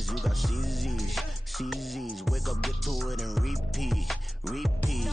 diamonds, you got CZs, CZs. Wake up, get to it, and repeat, repeat.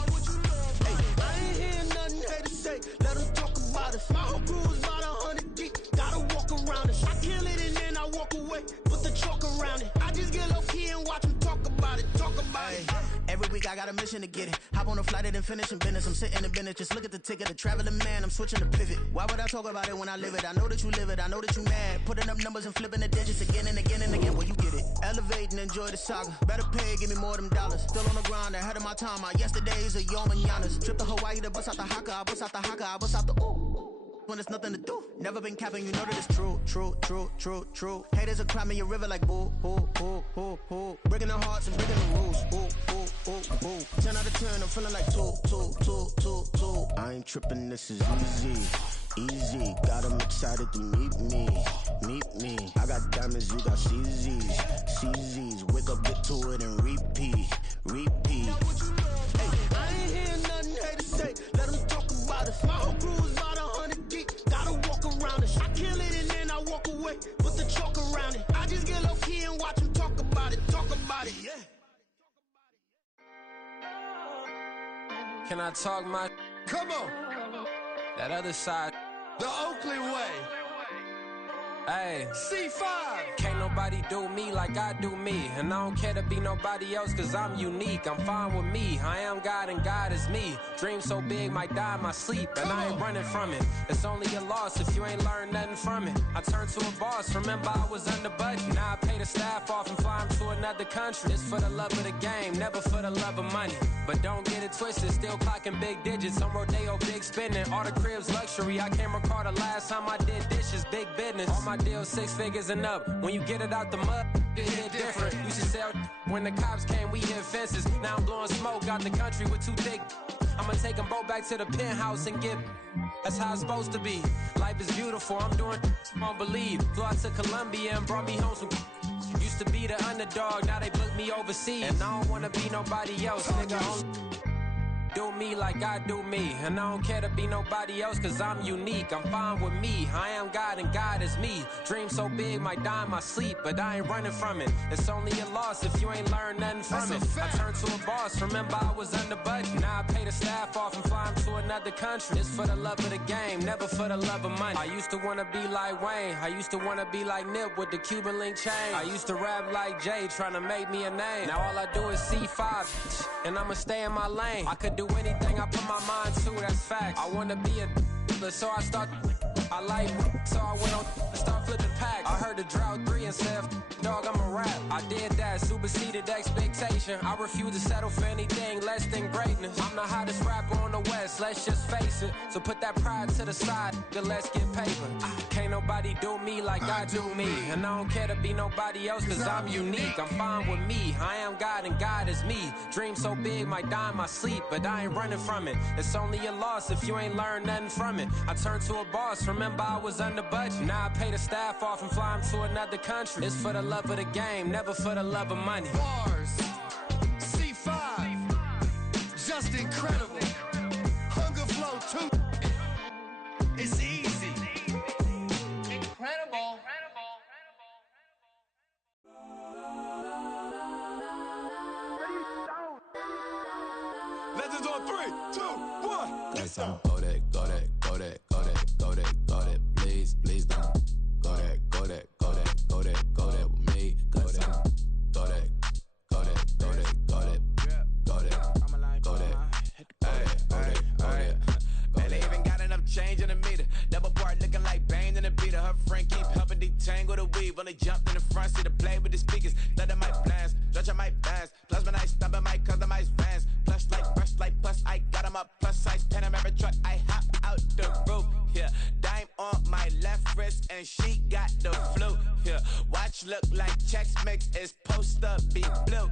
Hey, I ain't hear nothing haters say. Let them talk about us. My whole crew is about 100 deep. Gotta walk around it. I kill it and then I walk away. Put the chalk around it. I just get low key and watch them talk about it. Talk about it. Every week I got a mission to get it. Hop on a flight and then finish in business. I'm sitting in business. Just look at the ticket. A traveling man. I'm switching to pivot. Why would I talk about it when I live it? I know that you live it. I know that you mad. Putting up numbers and flipping the digits again and again and again. Well, you get it. Elevate and enjoy the saga. Better pay, give me more of them dollars. Still on the grind, ahead of my time. My yesterdays are your mananas. Trip to Hawaii to bust out the haka. I bust out the haka. I bust out the ooh. When there's nothing to do. Never been capping, you know that it's true, true, true, true, true. Haters are climbing your river like boo, boo, boo, boo, boo. Breaking their hearts and breaking the rules. Boo, boo, boo, boo. 10 out of 10, I'm feeling like 2. I ain't tripping, this is easy, easy. Got 'em excited to meet me, meet me. I got diamonds, you got CZs, CZs. Wake up, get to it, and repeat, repeat. Hey, I ain't hear nothing haters say. Let them talk about us. My whole crew is about 100 deep. Gotta walk around it. I kill it and then I walk away. Put the chalk around it. I just get low key and watch them talk about it. Talk about it, yeah. Can I talk my? Come on. That other side. The Oakland way. Hey. C5. Can't nobody do me like I do me. And I don't care to be nobody else cause I'm unique. I'm fine with me. I am God and God is me. Dream so big might die in my sleep. And I ain't running from it. It's only a loss if you ain't learned nothing from it. I turned to a boss. Remember I was under budget. Now I pay the staff off and fly them to another country. It's for the love of the game, never for the love of money. But don't get it twisted. Still clocking big digits. On Rodeo, big spending. All the cribs luxury. I can't recall the last time I did dishes. Big business. All my deals 6 figures and up. When you get it out the mud, it hit different. Used to sell when the cops came, we hit fences. Now I'm blowing smoke out the country with 2 thick. I'ma take them both back to the penthouse and get. That's how it's supposed to be. Life is beautiful, I'm doing won't believe. Flew out to Colombia and brought me home some. Used to be the underdog, now they book me overseas. And I don't wanna be nobody else, nigga. Do me like I do me. And I don't care to be nobody else cause I'm unique. I'm fine with me. I am God and God is me. Dream so big might die in my sleep. But I ain't running from it. It's only a loss if you ain't learned nothing from it. I turned to a boss. Remember I was under budget. Now I pay the staff off and fly them to another country. It's for the love of the game, never for the love of money. I used to wanna be like Wayne. I used to wanna be like Nip with the Cuban link chain. I used to rap like Jay trying to make me a name. Now all I do is C5 and I'ma stay in my lane. I could do anything I put my mind to, that's fact. I wanna be a so I start. I like so I went on start flipping packs. I heard the drought 3 and said, dog, I'm a rap. I did that, superseded expectation. I refuse to settle for anything less than greatness. I'm the hottest rapper on the West, let's just face it. So put that pride to the side, then let's get paper. Can't nobody do me like I do me. And I don't care to be nobody else cause I'm unique. I'm fine with me, I am God and God is me. Dream so big might die in my sleep. But I ain't running from it. It's only a loss if you ain't learned nothing from it. I turned to a boss, remember I was under budget. Now I pay the staff off and fly them to another country. It's for the love of the game, never for the love of money. Bars, C5, just incredible. Hunger Flow 2, it's easy. Incredible. Legends on 3, 2, 1. Let's go. Go that, go that, go that, go that, go that, go that. Please, please don't. Go that, go that, go that, go that, go that with me. Go that, go that, go that, go that, go that, go that, go that. Man, they even got enough change in the meter. Double part looking like Bane in the beater. Her friend keep helping detangle the weave. Only jumped in the front seat to play with the speakers. Let them might blast, stretch my bands. Plus when I stump in my customized vans. Plush like brush like plus I got them up. Plus size Panamera truck. I hop out the roof. Yeah, dime on my left wrist and she got the flu. Yeah, watch look like Chex Mix is supposed to be blue.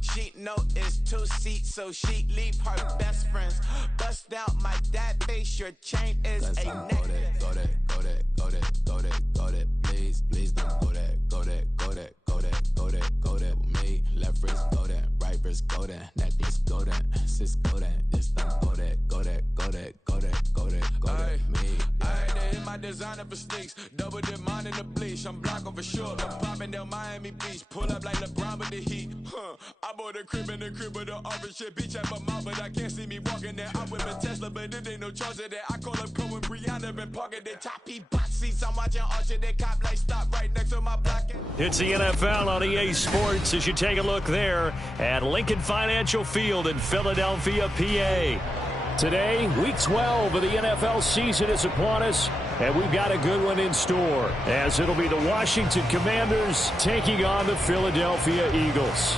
She know it's 2 seats, so she leave her best friends. Bust down my dad face. Your chain is a necklace. Go that, go that, go that, go that, go that. Please, please don't go that, go that, go that, go that, go that, go that with me. Left wrist go that, right wrist go that, necklace go that, sis go that, this don't go that, go that, go that, go that, go that, go that, me. I heard they hit my designer for sneaks. Double the mine in the bleach. I'm blocking for sure. I'm popping down Miami Beach. Pull up like LeBron with the heat. I bought a crib in the crib with the office shit. Beach at my mouth, but I can't see me walking there. I'm with a Tesla, but it ain't no charge of that. I call up Cole and Brianna and parking the top box seats. I'm watching Archer. They cop like stop right next to my block. It's the NFL on EA Sports as you take a look there at Lincoln Financial Field in Philadelphia, PA. Today, Week 12 of the NFL season is upon us, and we've got a good one in store, as it'll be the Washington Commanders taking on the Philadelphia Eagles.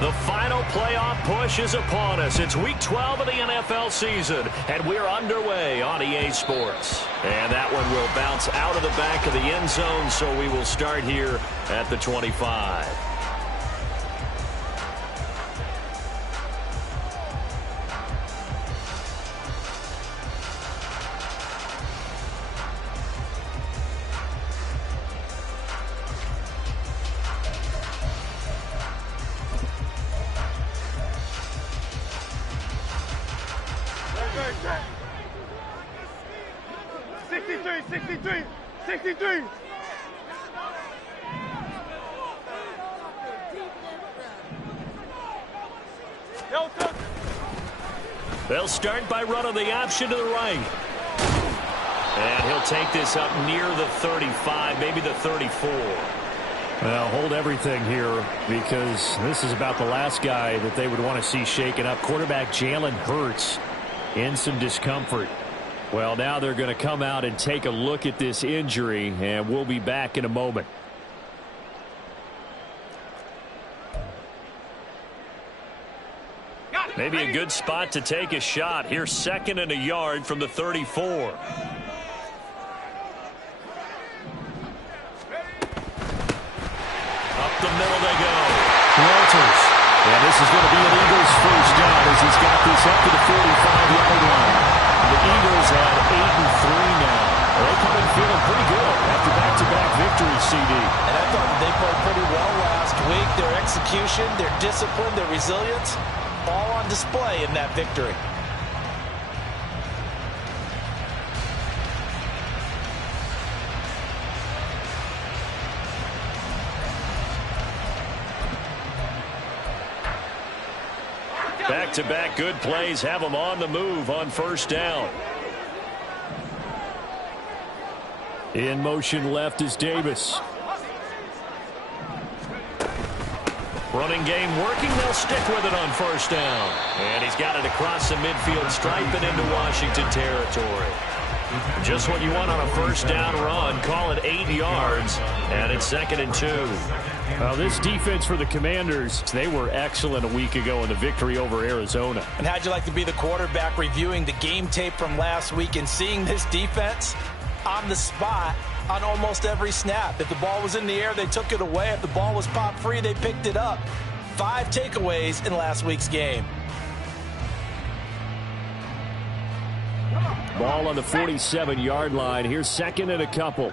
The final playoff push is upon us. It's Week 12 of the NFL season, and we're underway on EA Sports. And that one will bounce out of the back of the end zone, so we will start here at the 25. They'll start by running the option to the right. And he'll take this up near the 35, maybe the 34. Well, hold everything here, because this is about the last guy that they would want to see shaken up. Quarterback Jalen Hurts in some discomfort. Well, now they're going to come out and take a look at this injury, and we'll be back in a moment. Maybe a good spot to take a shot. Here's 2nd and a yard from the 34. Up the middle they go. Walters. And this is going to be an Eagles first down as he's got this up to the 45-yard line. The Eagles have 8-3 now. They come in feeling pretty good after back-to-back victories, CD. And I thought they played pretty well last week. Their execution, their discipline, their resilience, all on display in that victory. Back-to-back good plays have them on the move on first down. In motion left is Davis. Running game working. They'll stick with it on first down. And he's got it across the midfield stripe and into Washington territory. Just what you want on a first down run. Call it 8 yards. And it's 2nd and 2. Well, this defense for the Commanders, they were excellent a week ago in the victory over Arizona. And how'd you like to be the quarterback reviewing the game tape from last week and seeing this defense on the spot on almost every snap? If the ball was in the air, they took it away. If the ball was popped free, they picked it up. 5 takeaways in last week's game. Ball on the 47-yard line. Here's 2nd and a couple.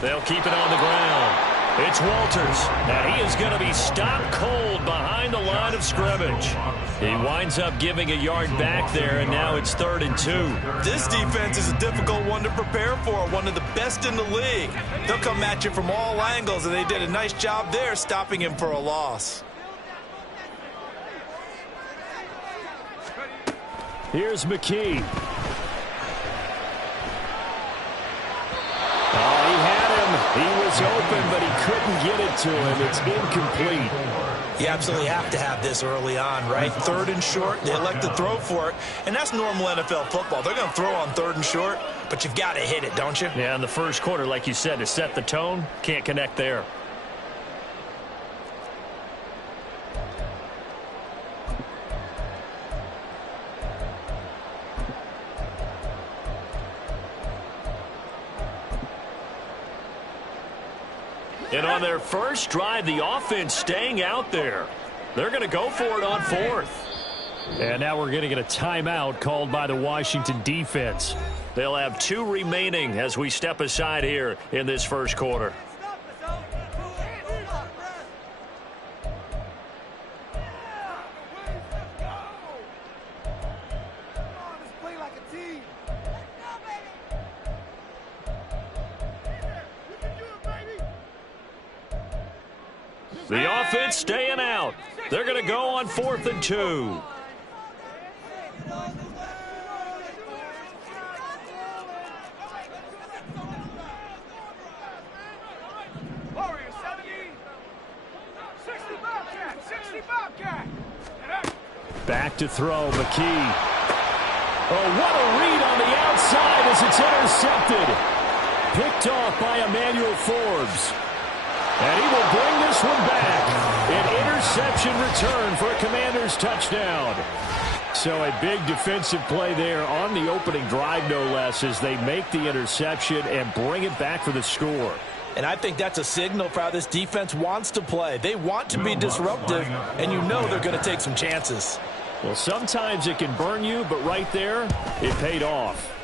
They'll keep it on the ground. It's Walters, and he is going to be stopped cold behind the line of scrimmage. He winds up giving a yard back there, and now it's 3rd and 2. This defense is a difficult one to prepare for, one of the best in the league. They'll come at you from all angles, and they did a nice job there stopping him for a loss. Here's McKee. He was open, but he couldn't get it to him. It's incomplete. You absolutely have to have this early on, right? 3rd and short, they elect to throw for it, and that's normal NFL football. They're going to throw on 3rd and short, but you've got to hit it, don't you? Yeah, in the first quarter, like you said, to set the tone, can't connect there. And on their first drive, the offense staying out there. They're going to go for it on 4th. And now we're going to get a timeout called by the Washington defense. They'll have 2 remaining as we step aside here in this first quarter. The offense staying out. They're going to go on 4th and 2. Back to throw, McKee. Oh, what a read on the outside as it's intercepted. Picked off by Emmanuel Forbes. And he will bring this one back. An interception return for a Commanders touchdown. So a big defensive play there on the opening drive, no less, as they make the interception and bring it back for the score. And I think that's a signal for how this defense wants to play. They want to be disruptive, and you know they're going to take some chances. Well, sometimes it can burn you, but right there, it paid off.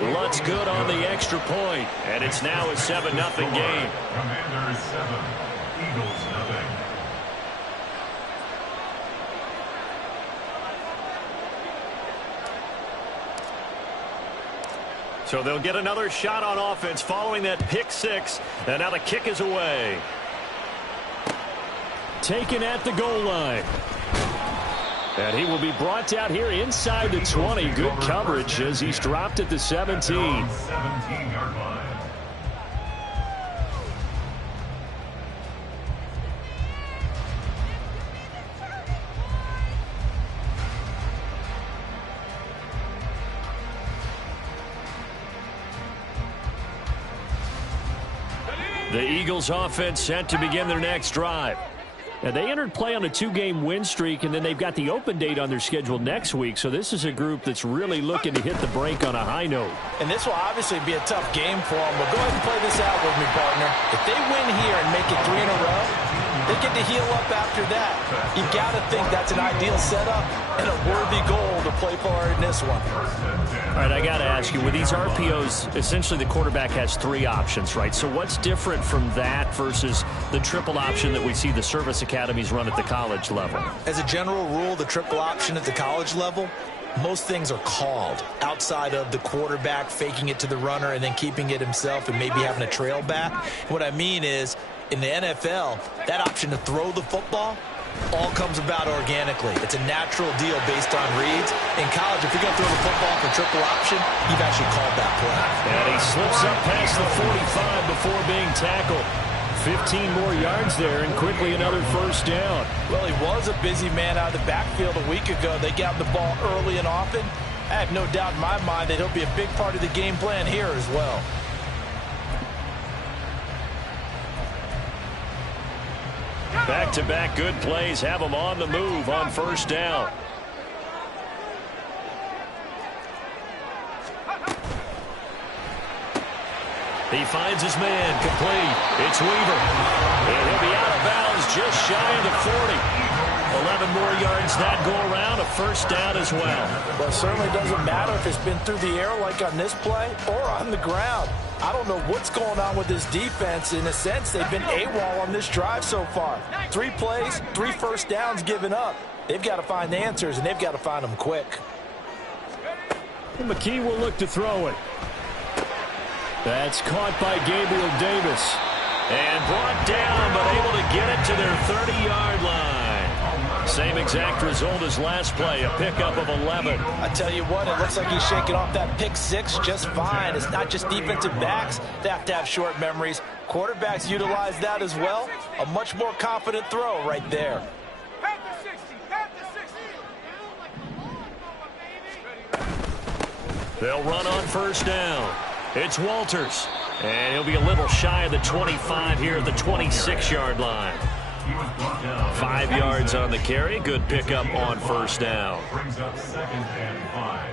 Lutz good on the extra point, and it's now a 7-0 game. Commanders 7, Eagles nothing. So they'll get another shot on offense following that pick six, and now the kick is away. Taken at the goal line. And he will be brought down here inside the 20. Good coverage as he's dropped at the 17. 17-yard line. The Eagles offense set to begin their next drive. And they entered play on a 2-game win streak, and then they've got the open date on their schedule next week. So this is a group that's really looking to hit the break on a high note. And this will obviously be a tough game for them, but go ahead and play this out with me, partner. If they win here and make it 3 in a row, they get to heal up after that. You got to think that's an ideal setup and a worthy goal to play for in this one. All right, I got to ask you, with these RPOs, essentially the quarterback has 3 options, right? So what's different from that versus the triple option that we see the service academies run at the college level? As a general rule, the triple option at the college level, most things are called outside of the quarterback faking it to the runner and then keeping it himself and maybe having a trail back. What I mean is, in the NFL, that option to throw the football all comes about organically. It's a natural deal based on reads. In college, if you're going to throw the football for triple option, you've actually called that play. And he slips up past the 45 before being tackled. 15 more yards there, and quickly another first down. Well, he was a busy man out of the backfield a week ago. They got the ball early and often. I have no doubt in my mind that he'll be a big part of the game plan here as well. Back-to-back good plays have him on the move on first down. He finds his man, complete. It's Weaver. And he'll be out of bounds just shy of the 40. 11 more yards that go around, a first down as well. Well, it certainly doesn't matter if it's been through the air like on this play or on the ground. I don't know what's going on with this defense. In a sense, they've been AWOL on this drive so far. 3 plays, 3 first downs given up. They've got to find the answers, and they've got to find them quick. McKee will look to throw it. That's caught by Gabriel Davis. And brought down, but able to get it to their 30-yard line. Same exact result as last play, a pickup of 11. I tell you what, it looks like he's shaking off that pick 6 just fine. It's not just defensive backs that have to have short memories. Quarterbacks utilize that as well. A much more confident throw right there. They'll run on first down. It's Walters. And he'll be a little shy of the 25 here at the 26-yard line. 5 yards on the carry. Good pickup on first down. Brings up 2nd and 5.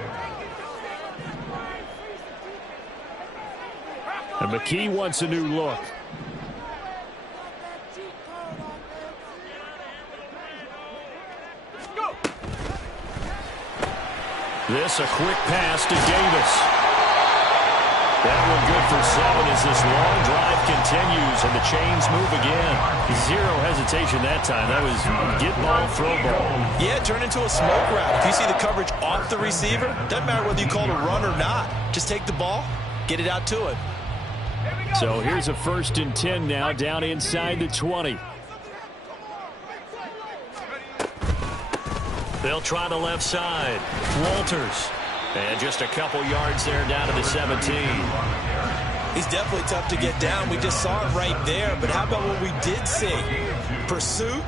And McKee wants a new look. This a quick pass to Davis. That one good for 7 as this long drive continues and the chains move again. 0 hesitation that time. That was get ball, throw ball. Yeah, it turned into a smoke route. If you see the coverage off the receiver, doesn't matter whether you call it a run or not. Just take the ball, get it out to it. So here's a 1st and 10 now down inside the 20. They'll try the left side. Walters. And just a couple yards there down to the 17. He's definitely tough to get down. We just saw it right there. But how about what we did see? Pursuit,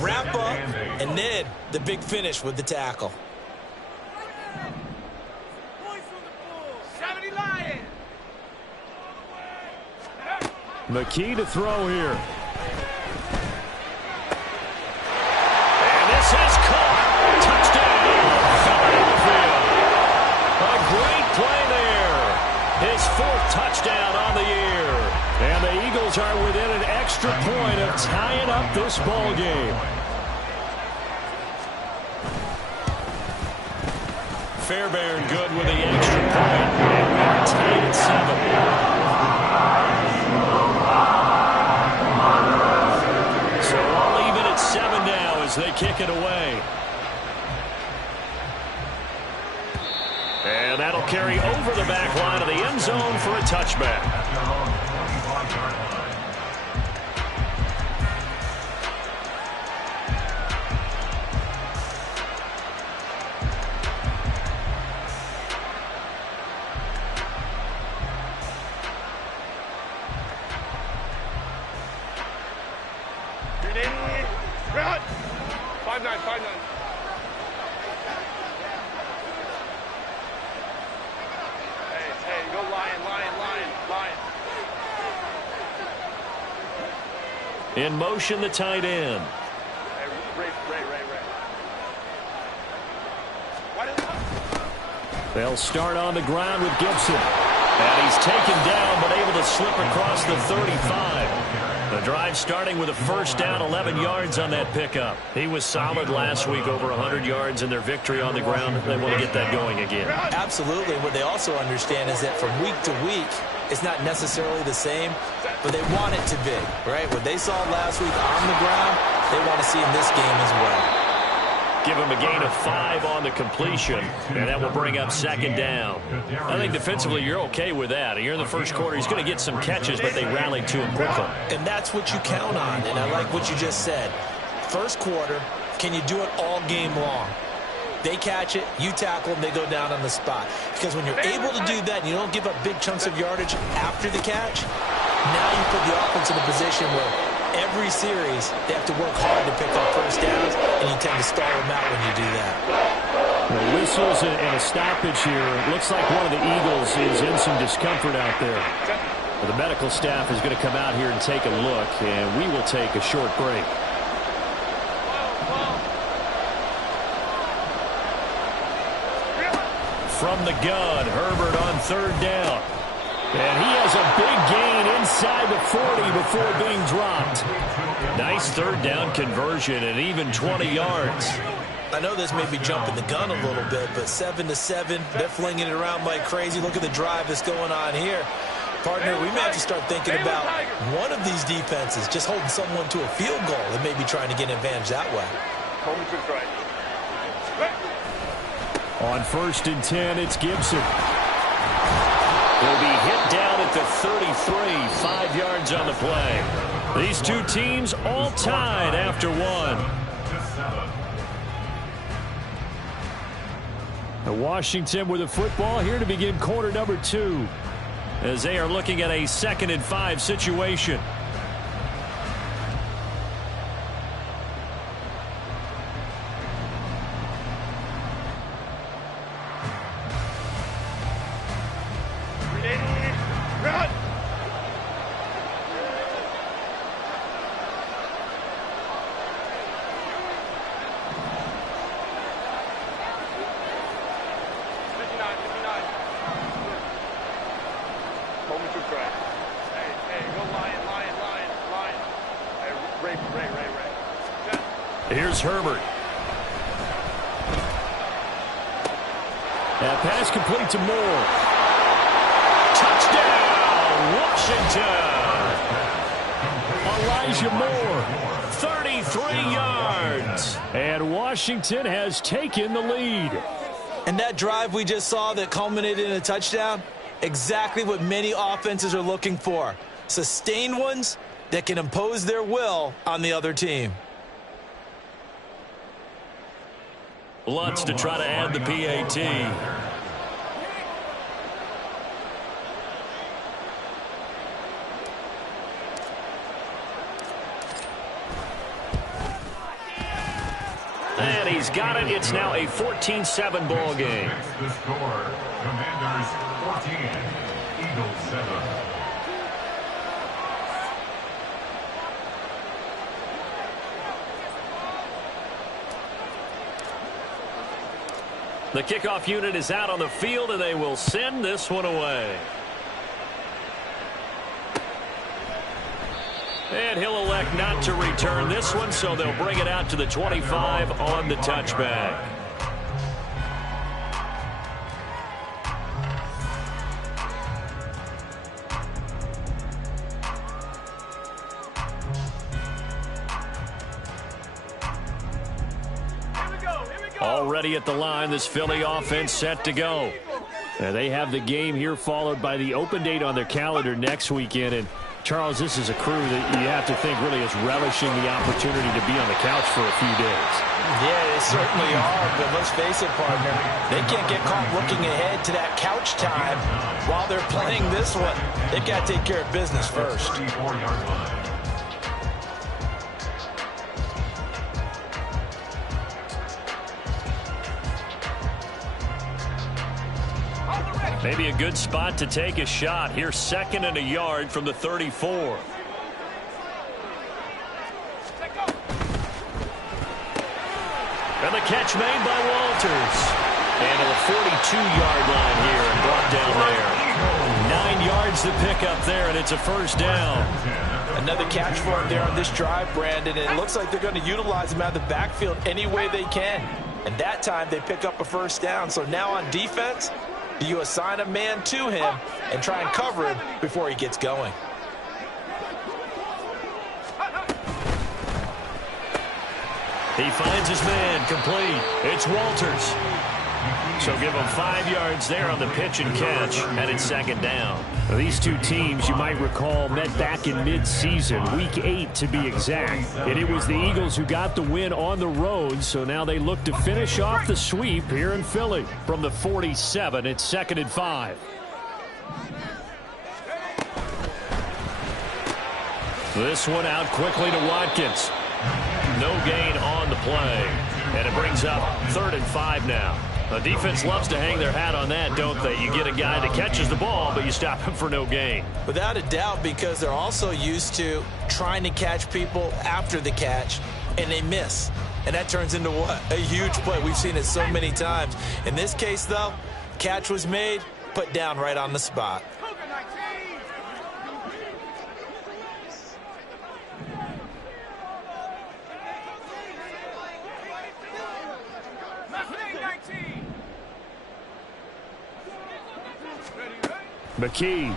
wrap up, and then the big finish with the tackle. McKee to throw here. And this is caught. Touchdown. Philadelphia. A great play there. His 4th touchdown on the year. And the Eagles are within an extra point of tying up this ball game. Fairbairn good with the extra point. And we're tied at 7. So all even at 7 now as they kick it away. And that'll carry over the back line of the end zone for a touchback. Red. 5-9, 5-9. Hey, go Lion. In motion, the tight end. Hey, Ray. They'll start on the ground with Gibson. And he's taken down, but able to slip across the 35. The drive starting with a first down, 11 yards on that pickup. He was solid last week, over 100 yards in their victory on the ground. They want to get that going again. Absolutely. What they also understand is that from week to week, it's not necessarily the same, but they want it to be, right? What they saw last week on the ground, they want to see in this game as well. Give him a gain of 5 on the completion, and that will bring up 2nd down. I think defensively you're okay with that. You're in the first quarter. He's going to get some catches, but they rallied to him quickly. And that's what you count on, and I like what you just said. First quarter, can you do it all game long? They catch it, you tackle them, they go down on the spot. Because when you're able to do that and you don't give up big chunks of yardage after the catch, now you put the offense in a position where every series they have to work hard to pick up first downs, and you tend to stall them out when you do that. The whistles and a stoppage here. Looks like one of the Eagles is in some discomfort out there. The medical staff is going to come out here and take a look, and we will take a short break. From the gun, Herbert on 3rd down. And he has a big gain inside the 40 before being dropped. Nice 3rd down conversion and even 20 yards. I know this may be jumping the gun a little bit, but 7-7, they're flinging it around like crazy. Look at the drive that's going on here. Partner, we may have to start thinking about one of these defenses just holding someone to a field goal and maybe trying to get an advantage that way. On 1st and 10, it's Gibson. He'll be hit down at the 33, 5 yards on the play. These two teams all tied after 1. Washington with the football here to begin quarter number 2, as they are looking at a 2nd and 5 situation. Here's Herbert. That pass complete to Moore. Touchdown, Washington. Elijah Moore, 33 yards. And Washington has taken the lead. And that drive we just saw that culminated in a touchdown, exactly what many offenses are looking for. Sustained ones that can impose their will on the other team. Lutz to try to add the PAT. And he's got it. It's now a 14-7 ball game. The score, Commanders 14, Eagles 7. The kickoff unit is out on the field, and they will send this one away. And he'll elect not to return this one, so they'll bring it out to the 25 on the touchback. Already at the line, this Philly offense set to go. And they have the game here followed by the open date on their calendar next weekend. And Charles, this is a crew that you have to think really is relishing the opportunity to be on the couch for a few days. Yeah, they certainly are, but let's face it, partner, they can't get caught looking ahead to that couch time while they're playing this one. They've got to take care of business first. 34-yard line. Maybe a good spot to take a shot. Here's 2nd and a yard from the 34. And the catch made by Walters. And to the 42-yard line here and brought down there. 9 yards to pick up there, and it's a first down. Another catch for him there on this drive, Brandon, and it looks like they're going to utilize him out of the backfield any way they can. And that time they pick up a first down. So now on defense, do you assign a man to him and try and cover him before he gets going? He finds his man, complete. It's Walters. So give him 5 yards there on the pitch and catch, and it's 2nd down. Now, these two teams, you might recall, met back in mid-season, week 8 to be exact. And it was the Eagles who got the win on the road, so now they look to finish off the sweep here in Philly. From the 47, it's 2nd and 5. This one out quickly to Watkins. No gain on the play, and it brings up 3rd and 5 now. The defense loves to hang their hat on that, don't they? You get a guy that catches the ball, but you stop him for no gain. Without a doubt, because they're also used to trying to catch people after the catch, and they miss. And that turns into what? A huge play. We've seen it so many times. In this case, though, catch was made, put down right on the spot. McKee.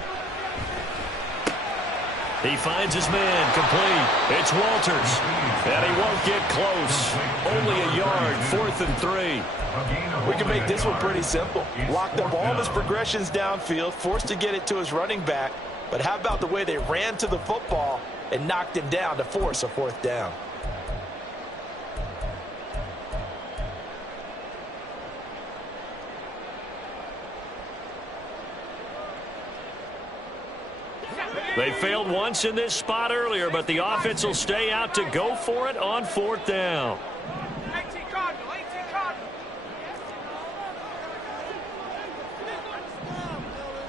He finds his man, complete. It's Walters. And he won't get close. Only a yard, 4th and 3. We can make this one pretty simple. Lock up all of his progressions downfield, forced to get it to his running back. But how about the way they ran to the football and knocked him down to force a 4th down? They failed once in this spot earlier, but the offense will stay out to go for it on 4th down. 18 Cardinal, 18 Cardinal.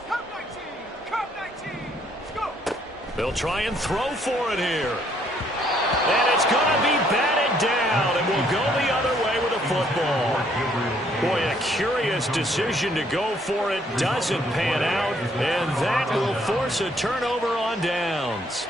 Cup 19, let's go. They'll try and throw for it here. And it's going to be batted down, and will go the other way with a football. Boy, a curious decision to go for it. Doesn't pan out, and that will force a turnover on downs.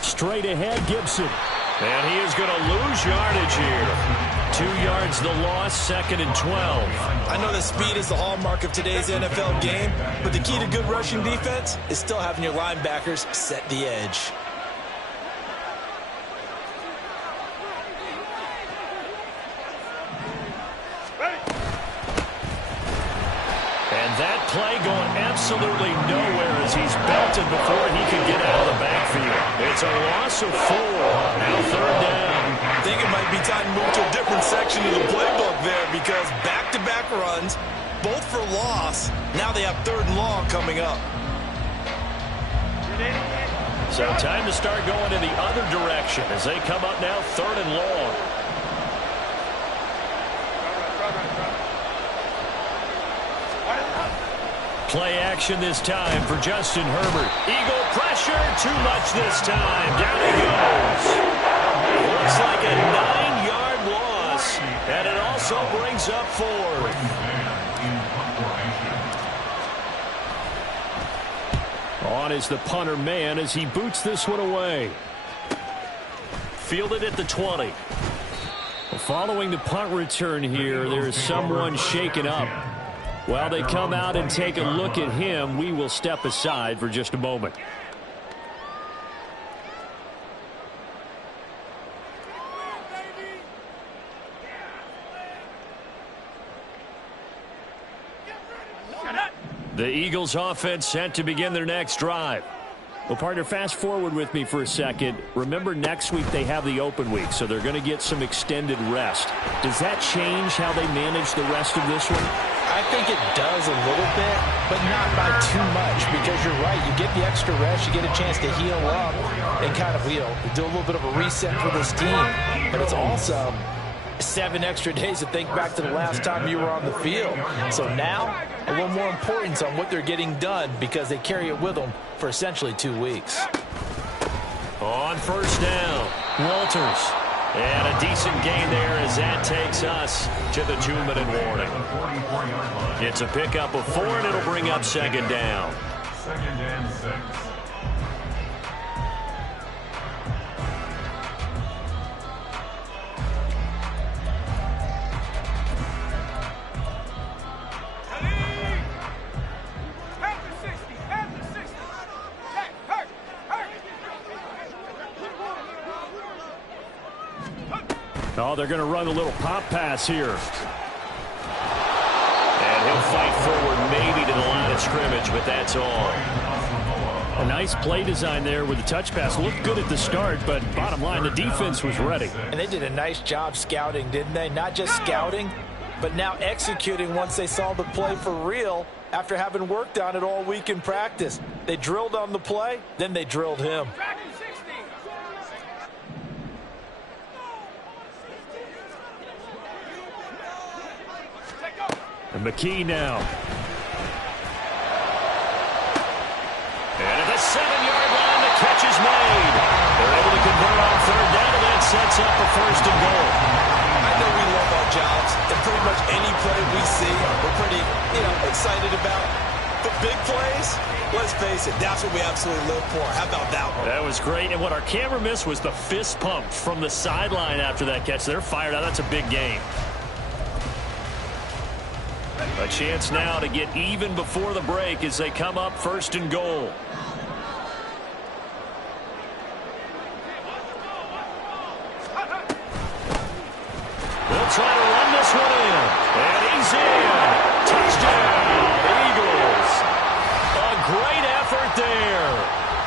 Straight ahead, Gibson. And he is going to lose yardage here. 2 yards the loss, 2nd and 12. I know that speed is the hallmark of today's NFL game, but the key to good rushing defense is still having your linebackers set the edge. And that play going absolutely nowhere as he's belted before he can get out of the backfield. It's a loss of 4. Now third down. I think it might be time to move to a different section of the playbook there because back-to-back runs, both for loss. Now they have 3rd and long coming up. So time to start going in the other direction as they come up now 3rd and long. Play action this time for Justin Herbert. Eagle pressure, too much this time. Down he goes. Looks like a 9-yard loss, and it also brings up 4th. On is the punter man as he boots this one away. Fielded at the 20. Following the punt return here, there's someone shaken up. While they come out and take a look at him, we will step aside for just a moment. The Eagles offense set to begin their next drive. Well, partner, fast forward with me for a second. Remember, next week they have the open week, so they're going to get some extended rest. Does that change how they manage the rest of this one? I think it does a little bit, but not by too much, because you're right. You get the extra rest, you get a chance to heal up and kind of do a little bit of a reset for this team. But it's also 7 extra days to think back to the last time you were on the field. So now, a little more importance on what they're getting done because they carry it with them for essentially 2 weeks. On first down, Walters. And a decent gain there as that takes us to the 2-minute warning. It's a pickup of 4, and it'll bring up 2nd down. 2nd and 6. Oh, they're going to run a little pop pass here. And he'll fight forward maybe to the line of scrimmage, but that's all. A nice play design there with the touch pass. Looked good at the start, but bottom line, the defense was ready. And they did a nice job scouting, didn't they? Not just scouting, but now executing once they saw the play for real after having worked on it all week in practice. They drilled on the play, then they drilled him. And McKee now. And at the 7-yard line, the catch is made. They're able to convert on 3rd down, and that sets up a 1st and goal. I know we love our jobs, and pretty much any play we see, we're pretty, excited about. But big plays, let's face it, that's what we absolutely live for. How about that one? That was great, and what our camera missed was the fist pump from the sideline after that catch. They're fired out. That's a big game. A chance now to get even before the break as they come up 1st and goal. They'll try to run this one in. And he's in. Touchdown, Eagles. A great effort there.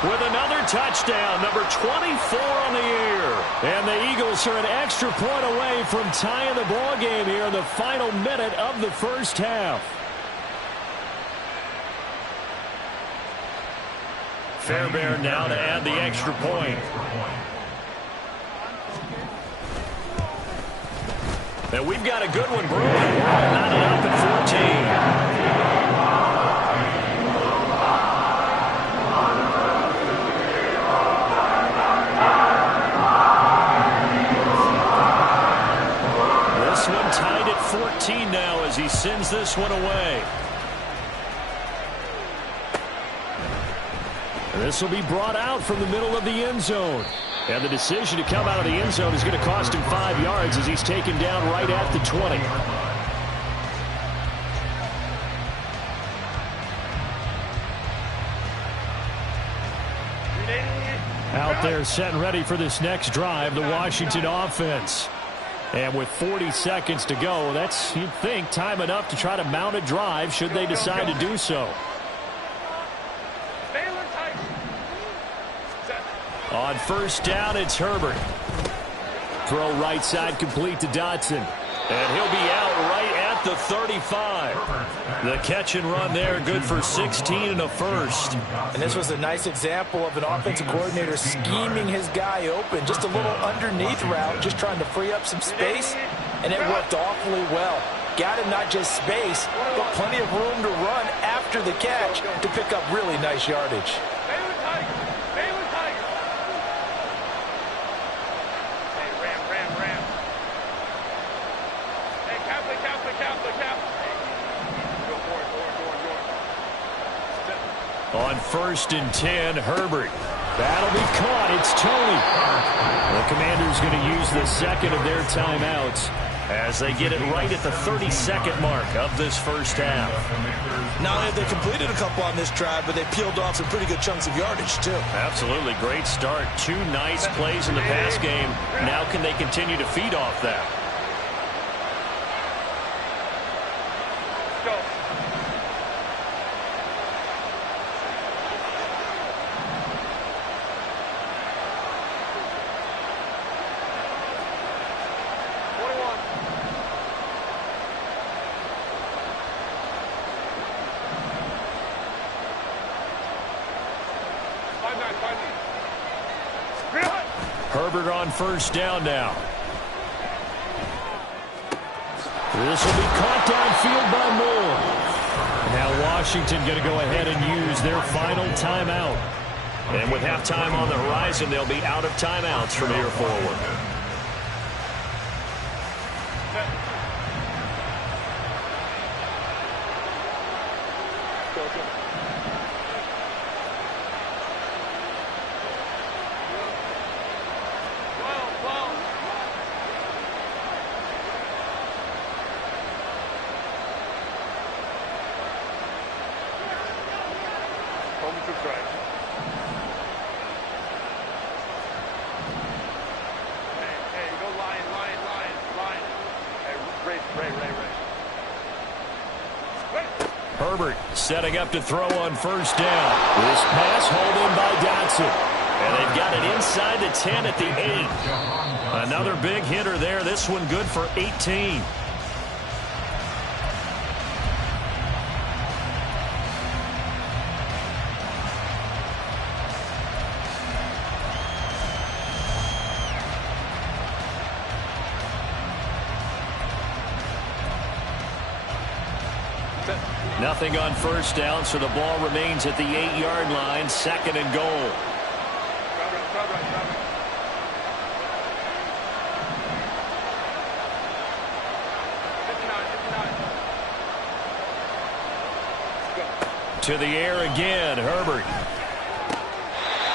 With another touchdown, number 24 on the year. And the Eagles are an extra point away from tying the ball game here in the final minute of the first half. Fairbairn now to add the extra point. And we've got a good one brewing. Not up at 14. Tied at 14 now as he sends this one away. And this will be brought out from the middle of the end zone. And the decision to come out of the end zone is going to cost him 5 yards as he's taken down right at the 20. Out there set and ready for this next drive, the Washington offense. And with 40 seconds to go, that's, you'd think, time enough to try to mount a drive should they decide to do so. On first down, it's Herbert. Throw right side complete to Dotson. And he'll be out right at the 35. The catch and run there, good for 16 and a first. And this was a nice example of an offensive coordinator scheming his guy open. Just a little underneath route, just trying to free up some space. And it worked awfully well. Got him not just space, but plenty of room to run after the catch to pick up really nice yardage. On first and 10, Herbert. That'll be caught. It's Tony. The Commanders going to use the second of their timeouts as they get it right at the 32nd mark of this first half. Not only have they completed a couple on this drive, but they peeled off some pretty good chunks of yardage, too. Absolutely. Great start. 2 nice plays in the pass game. Now can they continue to feed off that? Herbert on first down now. This will be caught downfield by Moore. Now Washington going to go ahead and use their final timeout. And with halftime on the horizon, they'll be out of timeouts from here forward. Herbert setting up to throw on first down. This pass hauled in by Dotson. And they've got it inside the 10 at the 8. Another big hitter there. This one good for 18. Nothing on first down, so the ball remains at the 8-yard line, 2nd and goal. To the air again, Herbert.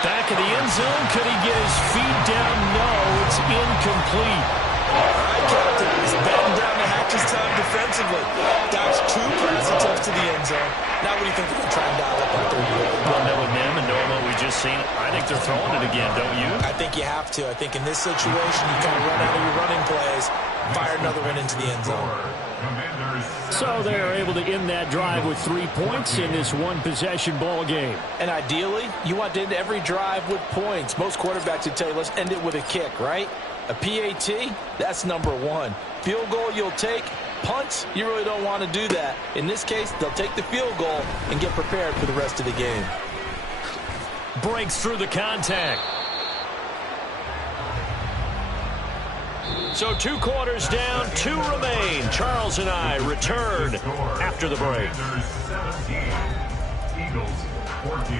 Back of the end zone, could he get his feet down? No, it's incomplete. All right, Captain, he's batting down the hatches time defensively. Dodged 2 pass attempts to the end zone. Now what do you think they're going to try and dial up on 3rd? Well, knowing them and knowing what we just seen, I think they're throwing it again, don't you? I think you have to. I think in this situation, you kind of run out of your running plays, fire another one into the end zone. So they're able to end that drive with 3 points in this one-possession ball game. And ideally, you want to end every drive with points. Most quarterbacks would tell you, let's end it with a kick, right? A PAT, that's number 1. Field goal you'll take. Punts, you really don't want to do that. In this case, they'll take the field goal and get prepared for the rest of the game. Breaks through the contact. So 2 quarters down, 2 remain. Charles and I return after the break. Eagles 14.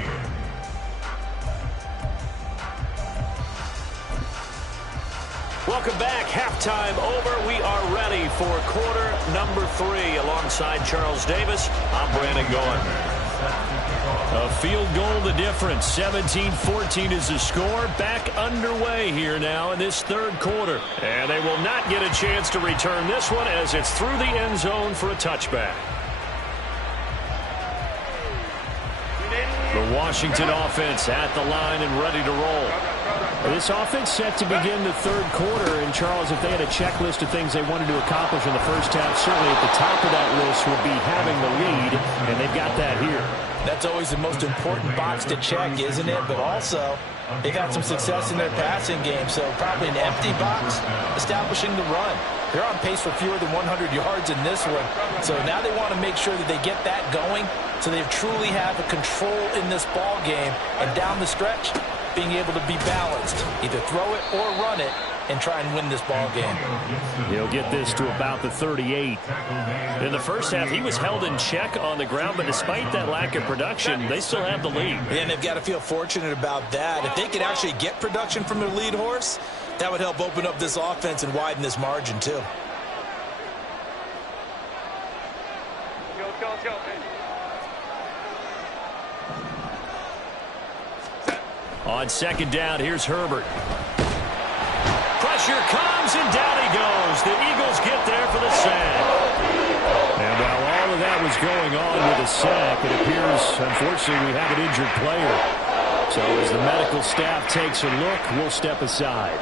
Welcome back. Halftime over. We are ready for quarter number 3. Alongside Charles Davis, I'm Brandon Gaudin. A field goal the difference. 17-14 is the score. Back underway here now in this 3rd quarter. And they will not get a chance to return this one as it's through the end zone for a touchback. The Washington offense at the line and ready to roll. This offense set to begin the third quarter. And, Charles, if they had a checklist of things they wanted to accomplish in the first half, certainly at the top of that list would be having the lead, and they've got that here. That's always the most important box to check, isn't it? But also, they've had some success in their passing game, so probably an empty box, establishing the run. They're on pace for fewer than 100 yards in this one, so now they want to make sure that they get that going so they truly have a control in this ball game, and down the stretch, being able to be balanced, either throw it or run it, and try and win this ball game. He'll get this to about the 38. In the first half, he was held in check on the ground, but despite that lack of production, they still have the lead. And they've got to feel fortunate about that. If they could actually get production from their lead horse, that would help open up this offense and widen this margin, too. On second down, here's Herbert. Pressure comes, and down he goes. The Eagles get there for the sack. And while all of that was going on with the sack, it appears, unfortunately, we have an injured player. So as the medical staff takes a look, we'll step aside.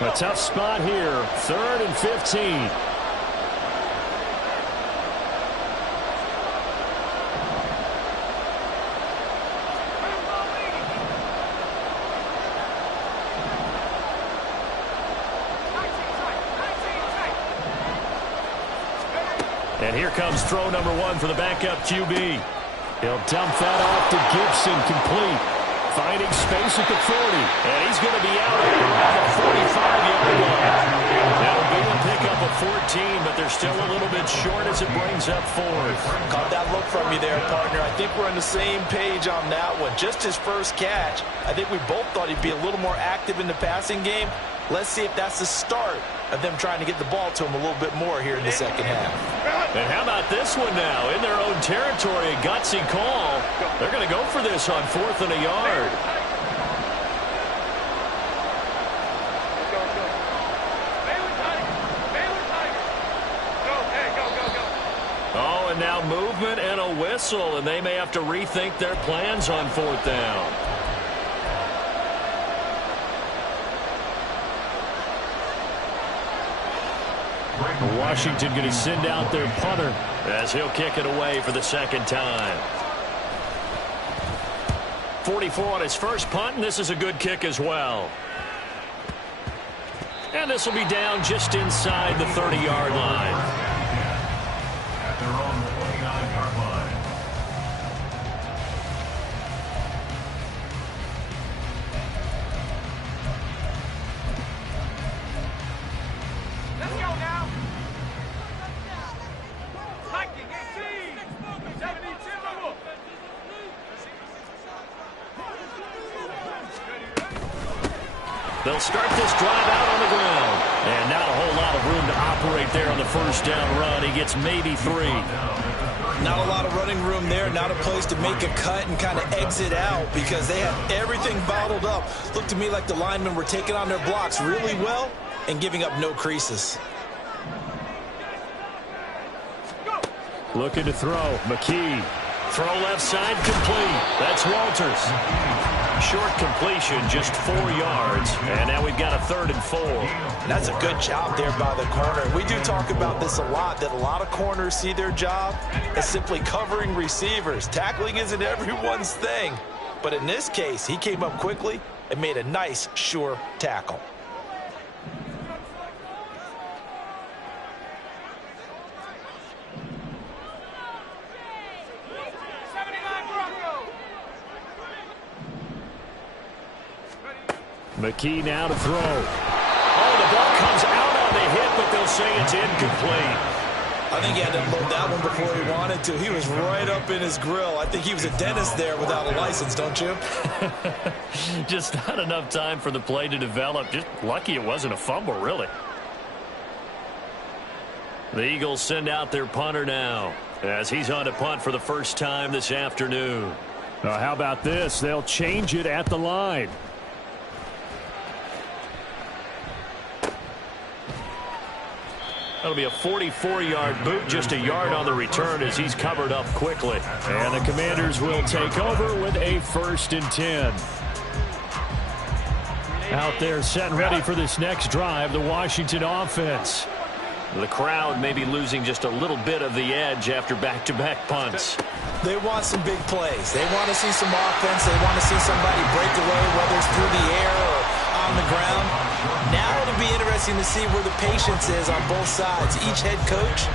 A tough spot here, 3rd and 15. And here comes throw number 1 for the backup QB. He'll dump that off to Gibson, complete. Finding space at the 40. And he's going to be out at the 45-yard line. That'll be a pickup of 14, but they're still a little bit short as it brings up 4th. Caught that look from you there, partner. I think we're on the same page on that one. Just his first catch, I think we both thought he'd be a little more active in the passing game. Let's see if that's the start of them trying to get the ball to him a little bit more here in the second half. And how about this one now? In their own territory, a gutsy call. They're going to go for this on 4th and a yard. Oh, and now movement and a whistle, and they may have to rethink their plans on 4th down. Washington going to send out their punter as he'll kick it away for the second time. 44 on his first punt, and this is a good kick as well. And this will be down just inside the 30-yard line. At their own 29-yard line. Let's go now. Hiking 18. 72. They'll start this drive out on the ground. And not a whole lot of room to operate there on the first down run. He gets maybe 3. Not a lot of running room there. Not a place to make a cut and kind of exit out because they had everything bottled up. Looked to me like the linemen were taking on their blocks really well and giving up no creases. Looking to throw. McKee. Throw left side, complete. That's Walters. Short completion, just 4 yards. And now we've got a 3rd and 4. That's a good job there by the corner. We do talk about this a lot, that a lot of corners see their job as simply covering receivers. Tackling isn't everyone's thing. But in this case, he came up quickly and made a nice, sure tackle. McKee now to throw. Oh, the ball comes out on the hit, but they'll say it's incomplete. I think he had to unload that one before he wanted to. He was right up in his grill. I think he was a dentist there without a license, don't you? Just not enough time for the play to develop. Just lucky it wasn't a fumble, really. The Eagles send out their punter now as he's on to punt for the first time this afternoon. How about this? They'll change it at the line. That'll be a 44-yard boot, just a yard on the return as he's covered up quickly. And the Commanders will take over with a 1st and 10. Out there set and ready for this next drive, the Washington offense. The crowd may be losing just a little bit of the edge after back-to-back punts. They want some big plays. They want to see some offense. They want to see somebody break away, whether it's through the air or on the ground. Now it'll be interesting to see where the patience is on both sides. Each head coach,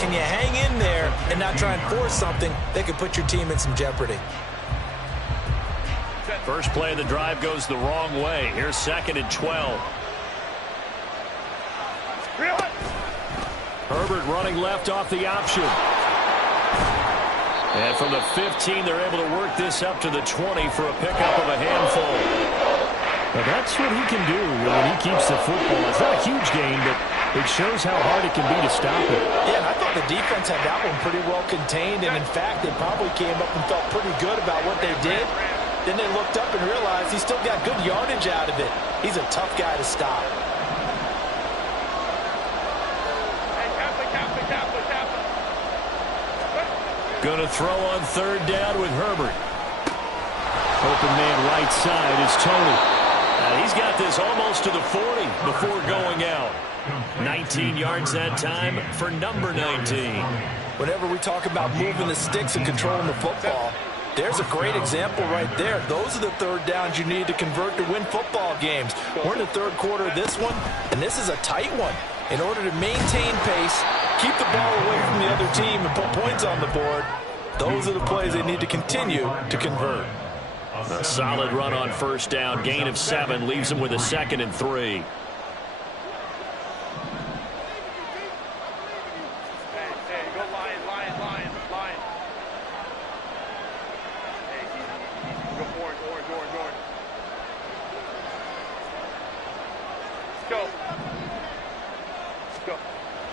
can you hang in there and not try and force something that could put your team in some jeopardy? First play of the drive goes the wrong way. Here's 2nd and 12. Herbert running left off the option. And from the 15, they're able to work this up to the 20 for a pickup of a handful. Well, that's what he can do when he keeps the football. It's not a huge gain, but it shows how hard it can be to stop it. Yeah, and I thought the defense had that one pretty well contained, and in fact, they probably came up and felt pretty good about what they did. Then they looked up and realized he still got good yardage out of it. He's a tough guy to stop. Going to throw on 3rd down with Herbert. Open man right side is Tony. He's got this almost to the 40 before going out. 19 yards that time for number 19. Whenever we talk about moving the sticks and controlling the football, there's a great example right there. Those are the 3rd downs you need to convert to win football games. We're in the 3rd quarter of this one, and this is a tight one. In order to maintain pace, keep the ball away from the other team, and put points on the board, those are the plays they need to continue to convert. A solid run on 1st down. Gain of 7 leaves them with a 2nd and 3.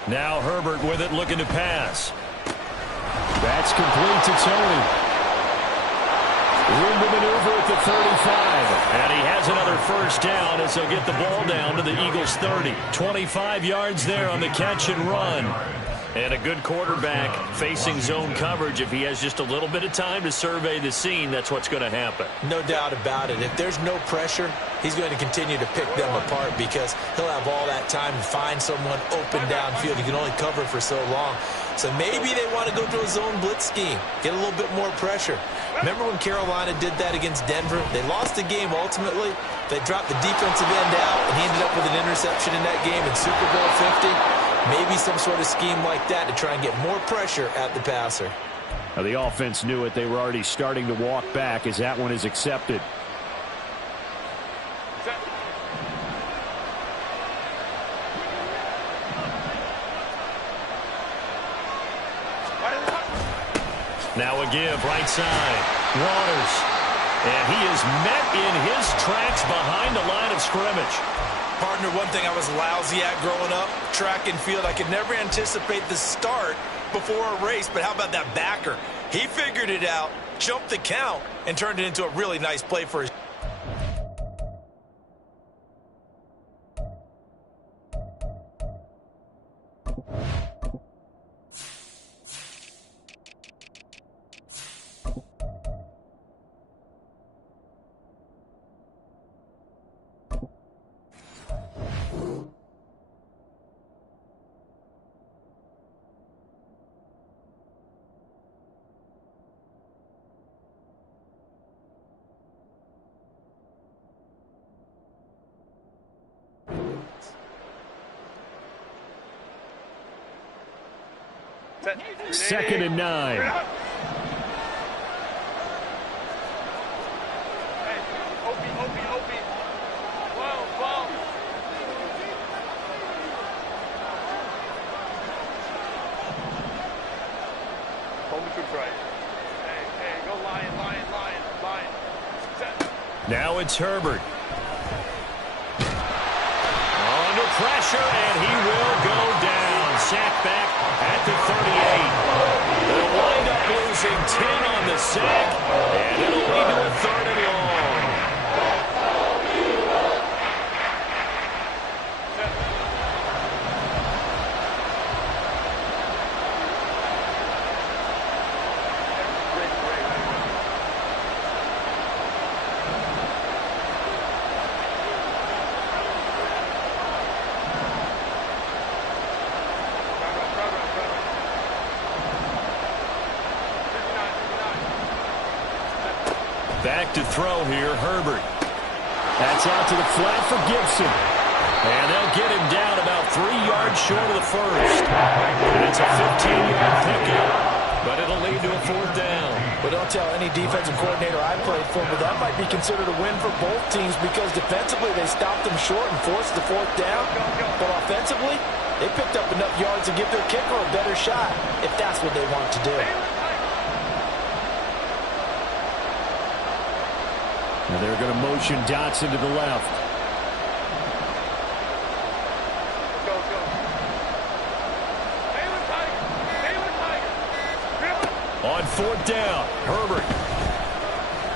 Now Herbert with it, looking to pass. That's complete to Tony. Room to maneuver at the 35. And he has another 1st down as he'll get the ball down to the Eagles' 30. 25 yards there on the catch and run. And a good quarterback facing zone coverage. If he has just a little bit of time to survey the scene, that's what's going to happen. No doubt about it. If there's no pressure, he's going to continue to pick them apart because he'll have all that time to find someone open downfield. He can only cover for so long. So maybe they want to go to a zone blitz scheme, get a little bit more pressure. Remember when Carolina did that against Denver? They lost the game ultimately. They dropped the defensive end out, and he ended up with an interception in that game in Super Bowl 50. Maybe some sort of scheme like that to try and get more pressure at the passer. Now, the offense knew it. They were already starting to walk back as that one is accepted. Now a give, right side. Waters. And he is met in his tracks behind the line of scrimmage. Partner, one thing I was lousy at growing up, track and field, I could never anticipate the start before a race, but how about that backer? He figured it out, jumped the count, and turned it into a really nice play for his. Second and 9. Now it's Herbert. Under pressure, and he will go down. Sack back at the 38. They'll wind up losing 10 on the sack, and it'll lead to a 3rd and long. Back to throw here, Herbert. That's out to the flat for Gibson. And they'll get him down about 3 yards short of the first. It's a 15-yard pickup, but it'll lead to a 4th down. But don't tell any defensive coordinator I played for, but that might be considered a win for both teams because defensively they stopped them short and forced the 4th down. But offensively, they picked up enough yards to give their kicker a better shot if that's what they want to do. And they're going to motion Dotson to the left. On 4th down, Herbert.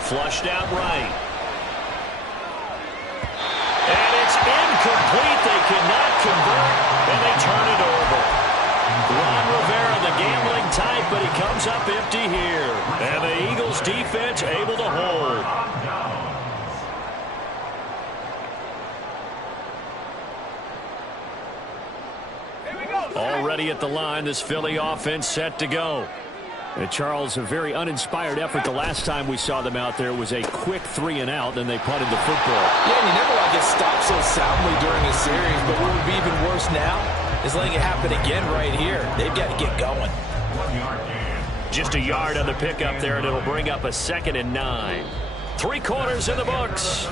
Flushed out right. And it's incomplete. They cannot convert, and they turn it over. Ron Rivera, the gambling type, but he comes up empty here. And the Eagles defense able to hold. Already at the line, this Philly offense set to go. And Charles, a very uninspired effort. The last time we saw them out there was a quick 3-and-out, then they punted the football. Yeah, and you never want to get stopped so soundly during a series, but what would be even worse now is letting it happen again right here. They've got to get going. Just a yard on the pickup there, and it'll bring up a 2nd and 9. 3 quarters in the books.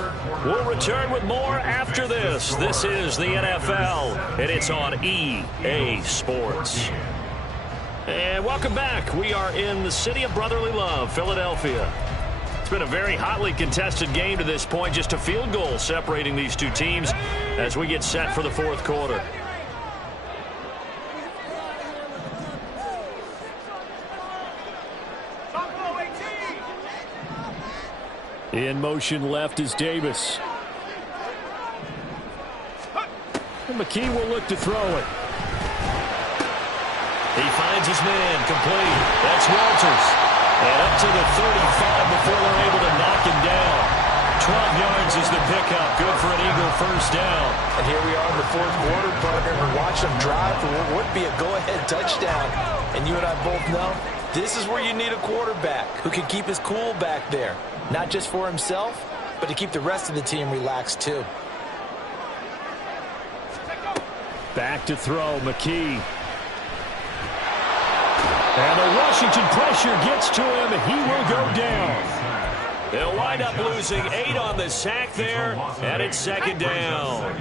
We'll return with more after this. This is the NFL, and it's on EA Sports. And welcome back. We are in the city of brotherly love, Philadelphia. It's been a very hotly contested game to this point. Just a field goal separating these two teams as we get set for the 4th quarter. In motion left is Davis. And McKee will look to throw it. He finds his man, complete. That's Walters. And up to the 35 before they're able to knock him down. 12 yards is the pickup. Good for an Eagle 1st down. And here we are in the 4th quarter, partner, and watch them drive for what would be a go-ahead touchdown. And you and I both know this is where you need a quarterback who can keep his cool back there. Not just for himself, but to keep the rest of the team relaxed too. Back to throw, McKee. And the Washington pressure gets to him, and he will go down. They'll wind up losing 8 on the sack there, and it's 2nd down.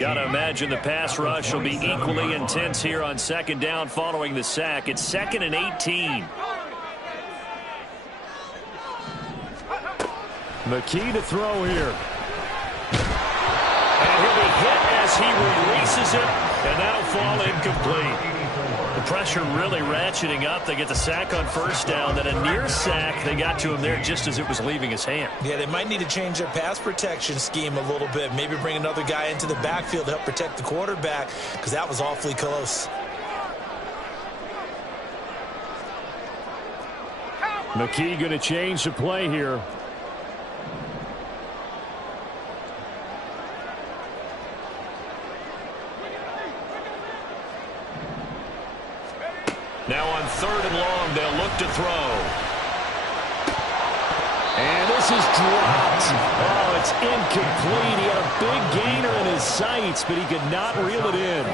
Got to imagine the pass rush will be equally intense here on 2nd down following the sack. It's 2nd and 18. McKee to throw here. And he'll be hit as he releases it, and that'll fall incomplete. The pressure really ratcheting up. They get the sack on 1st down, then a near sack. They got to him there just as it was leaving his hand. Yeah, they might need to change their pass protection scheme a little bit. Maybe bring another guy into the backfield to help protect the quarterback, because that was awfully close. McKee going to change the play here. Now on 3rd and long, they'll look to throw. And this is dropped. Oh, it's incomplete. He had a big gainer in his sights, but he could not reel it in.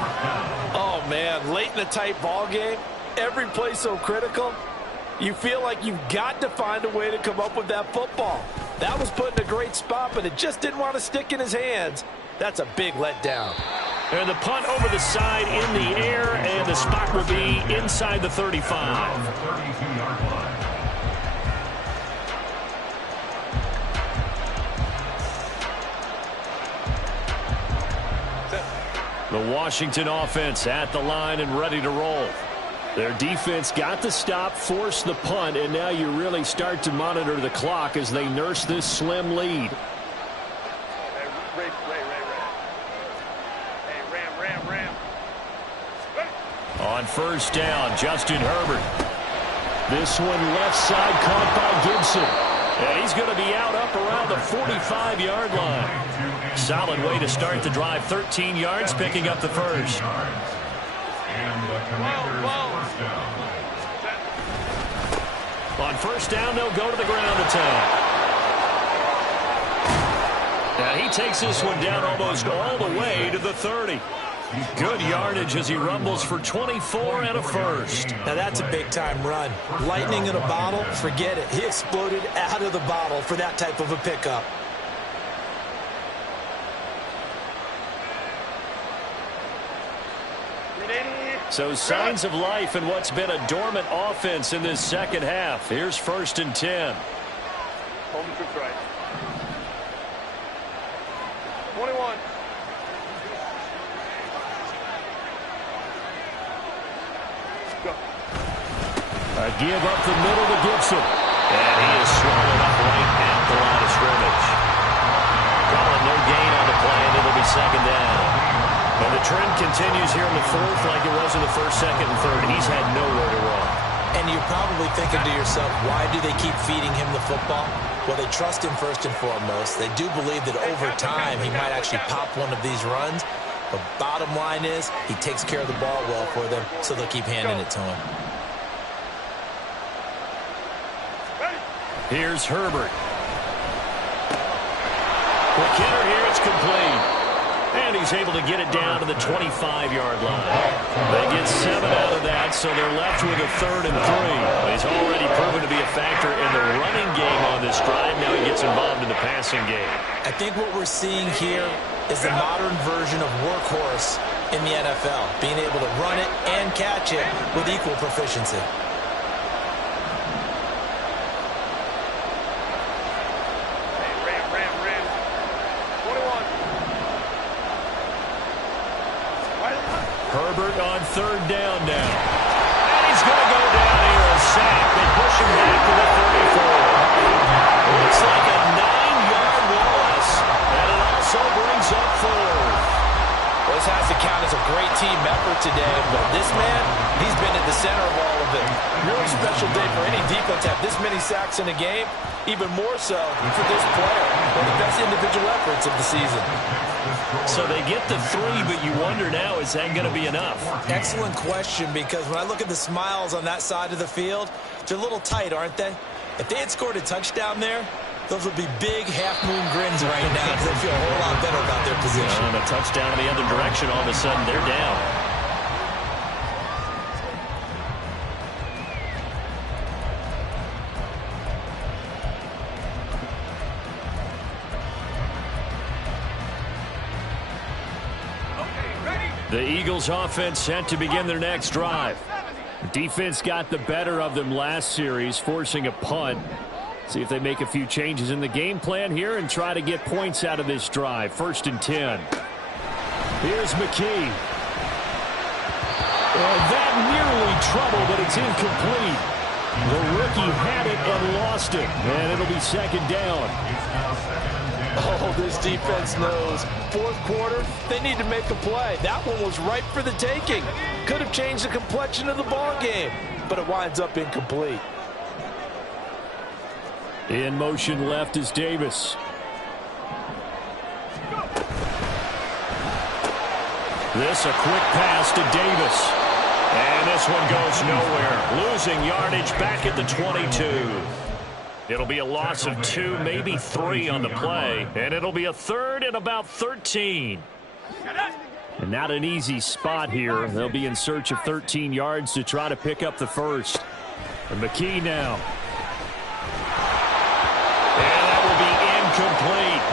Oh, man, late in the tight ball game, every play so critical, you feel like you've got to find a way to come up with that football. That was put in a great spot, but it just didn't want to stick in his hands. That's a big letdown. And the punt over the side in the air, and the spot will be inside the 35. The Washington offense at the line and ready to roll. Their defense got the stop, forced the punt, and now you really start to monitor the clock as they nurse this slim lead. On 1st down, Justin Herbert. This one left side caught by Gibson. And he's going to be out up around the 45-yard line. Solid way to start the drive. 13 yards, picking up the first. On 1st down, they'll go to the ground attack. Now he takes this one down almost all the way to the 30. Good yardage as he rumbles for 24 and a first. Now that's a big-time run. Lightning in a bottle, forget it. He exploded out of the bottle for that type of a pickup. So signs of life in what's been a dormant offense in this second half. Here's 1st and 10. Home troops right. 21. A give up the middle to Gibson. And he is swallowed up right at the line of scrimmage. Calling no gain on the play, and it'll be 2nd down. And the trend continues here in the 4th like it was in the 1st, 2nd, and 3rd. He's had nowhere to run. And you're probably thinking to yourself, why do they keep feeding him the football? Well, they trust him first and foremost. They do believe that over time he might actually pop one of these runs. But bottom line is he takes care of the ball well for them, so they'll keep handing it to him. Here's Herbert. McKinnon here, it's complete. And he's able to get it down to the 25-yard line. They get 7 out of that, so they're left with a 3rd and 3. He's already proven to be a factor in the running game on this drive. Now he gets involved in the passing game. I think what we're seeing here is the modern version of workhorse in the NFL, being able to run it and catch it with equal proficiency. Herbert on 3rd down now. And he's going to go down here, a sack. They push him back to the 34. Looks like a 9-yard loss. And it also brings up 4th. Well, this has to count as a great team effort today, but this man, he's been at the center of all of it. Really special day for any defense to have this many sacks in a game, even more so for this player. One of the best individual efforts of the season. So they get the 3, but you wonder now, is that going to be enough? Excellent question, because when I look at the smiles on that side of the field, they're a little tight, aren't they? If they had scored a touchdown there, those would be big half-moon grins right now because they feel a whole lot better about their position. And a touchdown in the other direction, all of a sudden they're down. The Eagles offense set to begin their next drive. Defense got the better of them last series, forcing a punt. See if they make a few changes in the game plan here and try to get points out of this drive. 1st and 10. Here's McKee. And that nearly trouble, but it's incomplete. The rookie had it and lost it. And it'll be 2nd down. Oh, this defense knows. 4th quarter, they need to make a play. That one was ripe for the taking. Could have changed the complexion of the ball game, but it winds up incomplete. In motion left is Davis. This a quick pass to Davis. And this one goes nowhere. Losing yardage back at the 22. It'll be a loss of 2, maybe 3 on the play. And it'll be a 3rd and about 13. And not an easy spot here. They'll be in search of 13 yards to try to pick up the 1st. And McKee now. And that will be incomplete.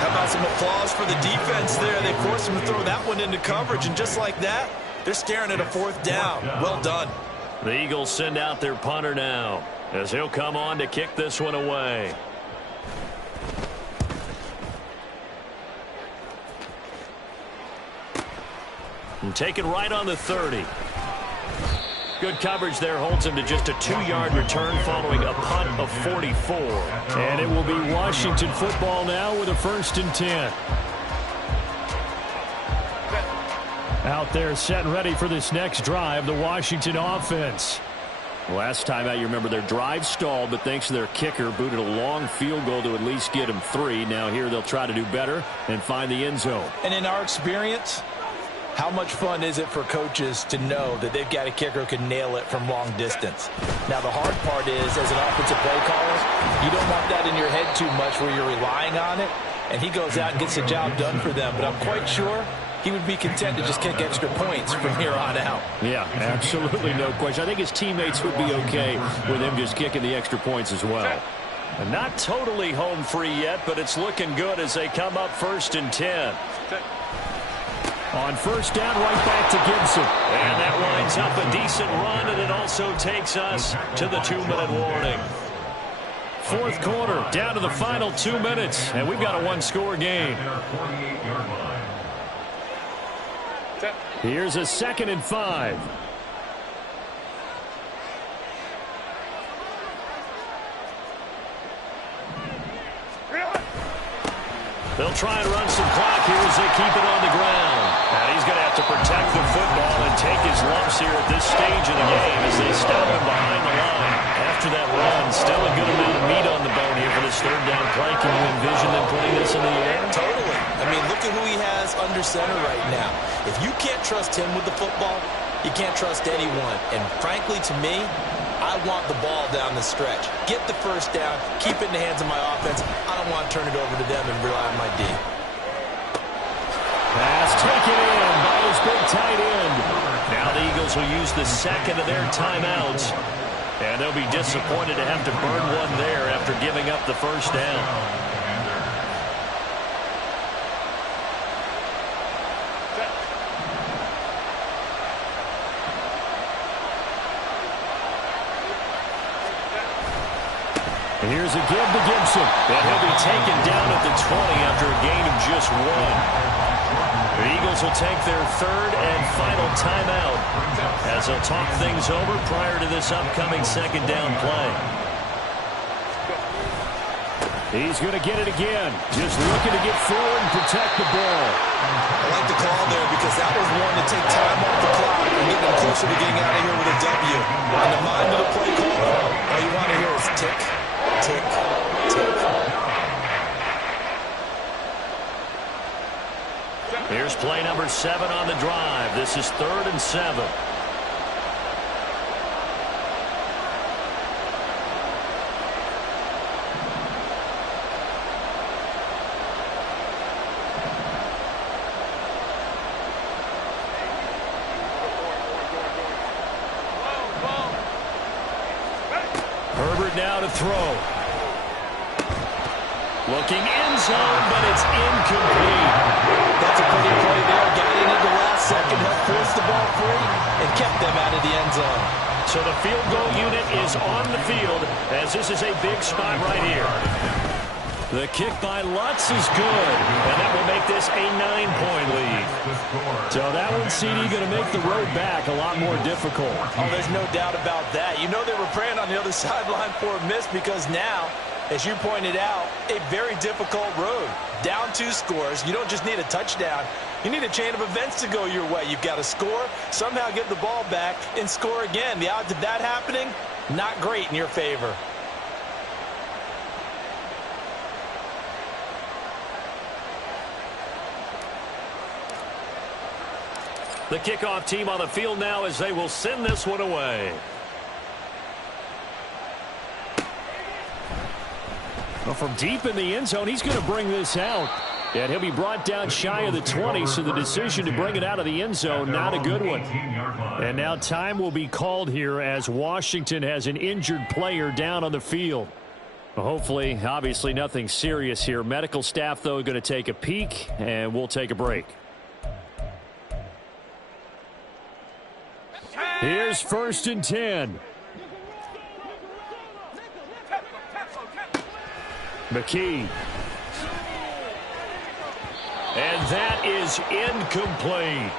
How about some applause for the defense there? They forced him to throw that one into coverage, and just like that, they're staring at a 4th down. Well done. The Eagles send out their punter now, as he'll come on to kick this one away. And take it right on the 30. Good coverage there holds him to just a 2-yard return following a punt of 44. And it will be Washington football now with a 1st and 10. Out there set and ready for this next drive, the Washington offense. Last time out, you remember their drive stalled, but thanks to their kicker, booted a long field goal to at least get them 3. Now here they'll try to do better and find the end zone. And in our experience, how much fun is it for coaches to know that they've got a kicker who can nail it from long distance? Now, the hard part is, as an offensive play caller, you don't want that in your head too much where you're relying on it. and he goes out and gets the job done for them. But I'm quite sure he would be content to just kick extra points from here on out. Yeah, absolutely no question. I think his teammates would be okay with him just kicking the extra points as well. And not totally home free yet, but it's looking good as they come up 1st and 10. On first down, right back to Gibson. And that winds up a decent run, and it also takes us to the 2-minute warning. Fourth quarter, down to the final 2 minutes, and we've got a one-score game. Here's a 2nd and 5. They'll try and run some clock here as they keep it on the ground. And he's going to have to protect the football and take his lumps here at this stage of the game as they stop him behind the line. After that run, still a good amount of meat on the bone here for this 3rd down play. Can you envision them putting this in the air? Totally. I mean, look at who he has under center right now. If you can't trust him with the football, you can't trust anyone. And frankly, to me, I want the ball down the stretch. Get the first down, keep it in the hands of my offense. I don't want to turn it over to them and rely on my D. Pass taken in by his big tight end. Now the Eagles will use the 2nd of their timeouts. And they'll be disappointed to have to burn one there after giving up the first down. Here's a give to Gibson. And he'll be taken down at the 20 after a gain of just 1. The Eagles will take their 3rd and final timeout as they'll talk things over prior to this upcoming 2nd down play. He's going to get it again. Just looking to get forward and protect the ball. I like the call there because that was one to take time off the clock and get them closer to getting out of here with a W. In the mind of the play caller, all you want to hear is tick, tick, tick. Here's play number 7 on the drive. This is 3rd and 7. Herbert now to throw. Looking end zone, but it's incomplete. That's a pretty play there. Got in at the last second, helped force the ball free, and kept them out of the end zone. So the field goal unit is on the field as this is a big spot right here. The kick by Lutz is good, and that will make this a 9-point lead. So that one, CD, going to make the road back a lot more difficult. Oh, there's no doubt about that. You know they were praying on the other sideline for a miss because now, as you pointed out, a very difficult road. Down 2 scores. You don't just need a touchdown. You need a chain of events to go your way. You've got to score, somehow get the ball back, and score again. The odds of that happening, not great in your favor. The kickoff team on the field now as they will send this one away. Well, from deep in the end zone, he's going to bring this out. And he'll be brought down shy of the 20, so the decision to bring it out of the end zone, not a good one. And now time will be called here as Washington has an injured player down on the field. Well, hopefully, obviously nothing serious here. Medical staff, though, going to take a peek, and we'll take a break. Here's 1st and 10. McKee. And that is incomplete.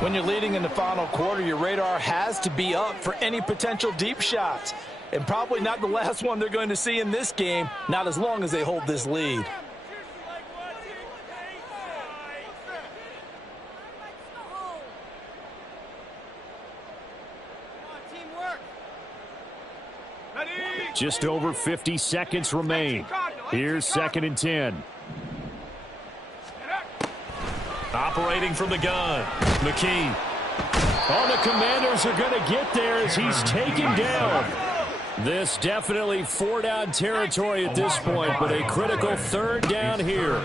When you're leading in the final quarter, your radar has to be up for any potential deep shots. And probably not the last one they're going to see in this game, not as long as they hold this lead. Just over 50 seconds remain. Here's 2nd and 10. Operating from the gun, McKee. Oh, the Commanders are going to get there as he's taken down. This definitely 4-down territory at this point, but a critical 3rd down here.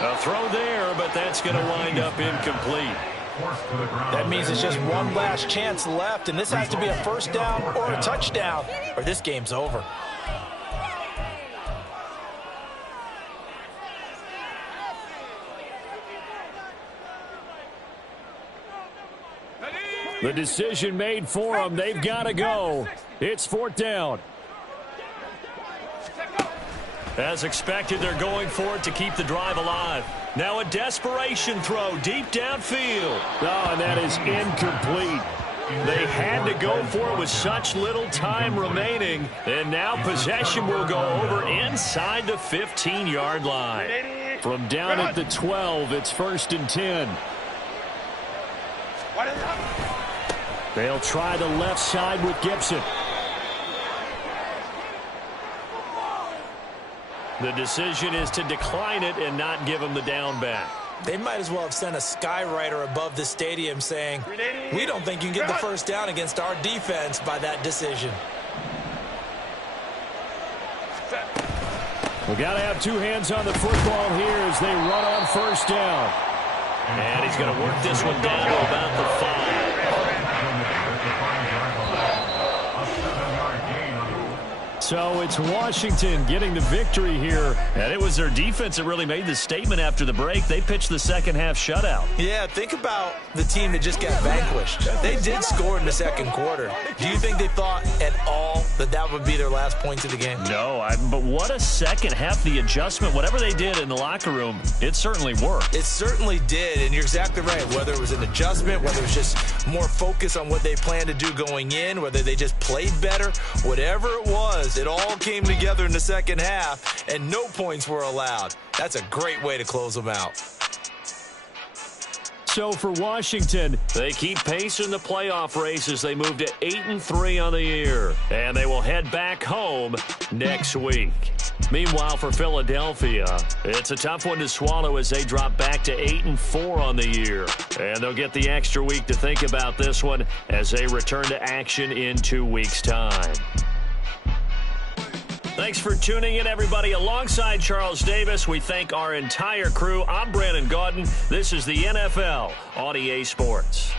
A throw there, but that's going to wind up incomplete. That means it's just one last chance left, and this has to be a 1st down or a touchdown, or this game's over. The decision made for them. They've got to go. It's 4th down. As expected, they're going for it to keep the drive alive. Now a desperation throw deep downfield. Oh, and that is incomplete. They had to go for it with such little time remaining. And now possession will go over inside the 15-yard line. From down at the 12, it's 1st and 10. They'll try the left side with Gibson. The decision is to decline it and not give him the down back. They might as well have sent a skywriter above the stadium saying, we don't think you can get the 1st down against our defense by that decision. We got to have 2 hands on the football here as they run on 1st down. And he's going to work this one down to about the 5. So it's Washington getting the victory here. And it was their defense that really made the statement after the break. They pitched the second-half shutout. Yeah, think about the team that just got vanquished. They did score in the 2nd quarter. Do you think they thought at all that that would be their last points of the game? No, but what a second half. The adjustment, whatever they did in the locker room, it certainly worked. It certainly did, and you're exactly right. Whether it was an adjustment, whether it was just more focus on what they planned to do going in, whether they just played better, whatever it was, it all came together in the 2nd half, and no points were allowed. That's a great way to close them out. So for Washington, they keep pace in the playoff race as they move to 8-3 on the year. And they will head back home next week. Meanwhile, for Philadelphia, it's a tough one to swallow as they drop back to 8-4 on the year. And they'll get the extra week to think about this one as they return to action in 2 weeks' time. Thanks for tuning in, everybody. Alongside Charles Davis, we thank our entire crew. I'm Brandon Gaudin. This is the NFL on EA Sports.